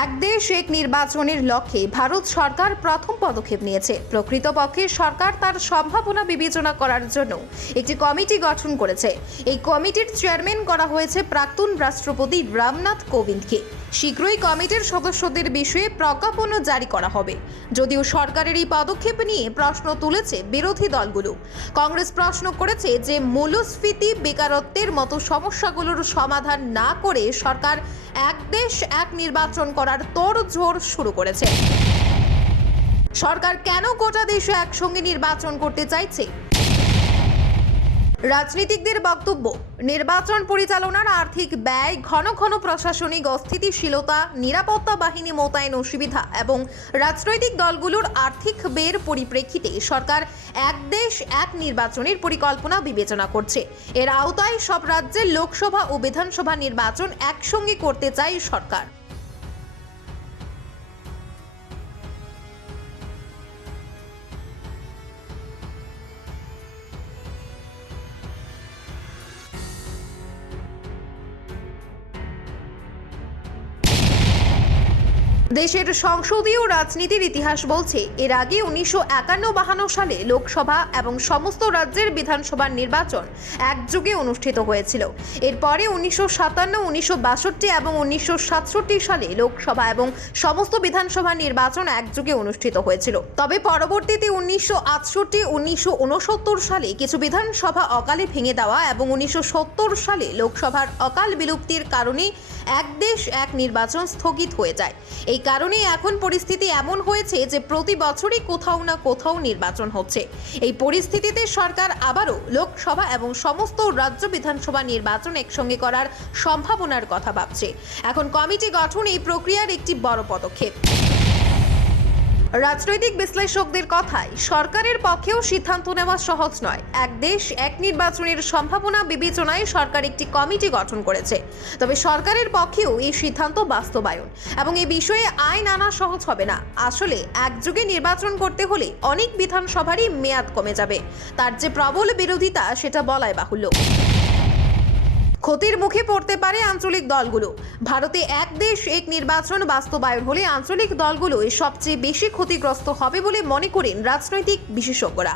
এক দেশ এক নির্বাচনের লক্ষ্যে ভারত সরকার প্রথম পদক্ষেপ নিয়েছে। প্রকৃতপক্ষে সরকার তার সম্ভাবনা বিবেচনা করার জন্য একটি কমিটি গঠন করেছে। এই কমিটির চেয়ারম্যান করা হয়েছে প্রাক্তন রাষ্ট্রপতি রামনাথ কোবিন্দকে। শীঘ্রই কমিটির সদস্যদের বিষয়ে প্রজ্ঞাপন জারি করা হবে। যদিও সরকারের এই পদক্ষেপ নিয়ে প্রশ্ন তুলেছে বিরোধী দলগুলো। কংগ্রেস প্রশ্ন করেছে যে মূল্যস্ফীতি, বেকারত্বের মতো সমস্যাগুলোর সমাধান না করে সরকার এক দেশ এক নির্বাচন করার তোড়জোড় শুরু করেছে। সরকার কেন গোটা দেশে একসঙ্গে নির্বাচন করতে চাইছে? রাজনীতিকদের বক্তব্য, নির্বাচন পরিচালনার আর্থিক ব্যয়, ঘন ঘন প্রশাসনিক অস্থিতিশীলতা, নিরাপত্তা বাহিনী মোতায়েন অসুবিধা এবং রাজনৈতিক দলগুলোর আর্থিক ব্যয়ের পরিপ্রেক্ষিতে সরকার এক দেশ এক নির্বাচনের পরিকল্পনা বিবেচনা করছে। এর আওতায় সব রাজ্যের লোকসভা ও বিধানসভা নির্বাচন একসঙ্গে করতে চায় সরকার। দেশের সংসদীয় রাজনীতির ইতিহাস বলছে, এর আগে 1951-52 সালে লোকসভা এবং সমস্ত রাজ্যের বিধানসভার নির্বাচন একযোগে অনুষ্ঠিত হয়েছিল। এরপরে 1957, 1962 এবং 1967 সালে লোকসভা এবং সমস্ত বিধানসভা নির্বাচন একযোগে অনুষ্ঠিত হয়েছিল। তবে পরবর্তীতে 1968, 1969 সালে কিছু বিধানসভা অকালে ভেঙে দেওয়া এবং 1970 সালে লোকসভার অকাল বিলুপ্তির কারণে এক দেশ এক নির্বাচন স্থগিত হয়ে যায়। এই কারণে এখন পরিস্থিতি এমন হয়েছে যে প্রতি বছরই কোথাও না কোথাও নির্বাচন হচ্ছে। এই পরিস্থিতিতে সরকার আবারও লোকসভা এবং সমস্ত রাজ্য বিধানসভা নির্বাচন একসঙ্গে করার সম্ভাবনার কথা ভাবছে। এখন কমিটি গঠন এই প্রক্রিয়ার একটি বড় পদক্ষেপ। রাজনৈতিক বিশ্লেষকদের কথায় সরকারের পক্ষেও সিদ্ধান্ত নেওয়া সহজ নয়। এক দেশ এক নির্বাচনের সম্ভাবনা বিবেচনায় সরকার একটি কমিটি গঠন করেছে। তবে সরকারের পক্ষেও এই সিদ্ধান্ত বাস্তবায়ন এবং এই বিষয়ে আইন আনা সহজ হবে না। আসলে একযোগে নির্বাচন করতে হলে অনেক বিধানসভারই মেয়াদ কমে যাবে। তার যে প্রবল বিরোধিতা সেটা বলাই বাহুল্য। ক্ষতির মুখে পড়তে পারে আঞ্চলিক দলগুলো। ভারতে এক দেশ এক নির্বাচন বাস্তবায়ন হলে আঞ্চলিক দলগুলো সবচেয়ে বেশি ক্ষতিগ্রস্ত হবে বলে মনে করেন রাজনৈতিক বিশেষজ্ঞরা।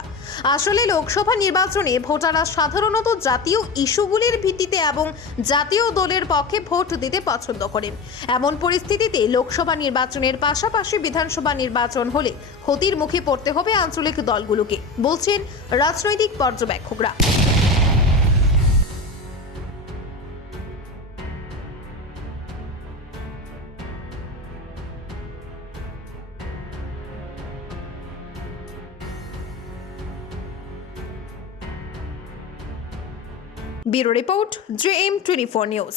আসলে লোকসভা নির্বাচনে ভোটাররা সাধারণত জাতীয় ইস্যুগুলির ভিত্তিতে এবং জাতীয় দলের পক্ষে ভোট দিতে পছন্দ করেন। এমন পরিস্থিতিতে লোকসভা নির্বাচনের পাশাপাশি বিধানসভা নির্বাচন হলে ক্ষতির মুখে পড়তে হবে আঞ্চলিক দলগুলোকে, বলছেন রাজনৈতিক পর্যবেক্ষকরা। Bureau report, JM24 news.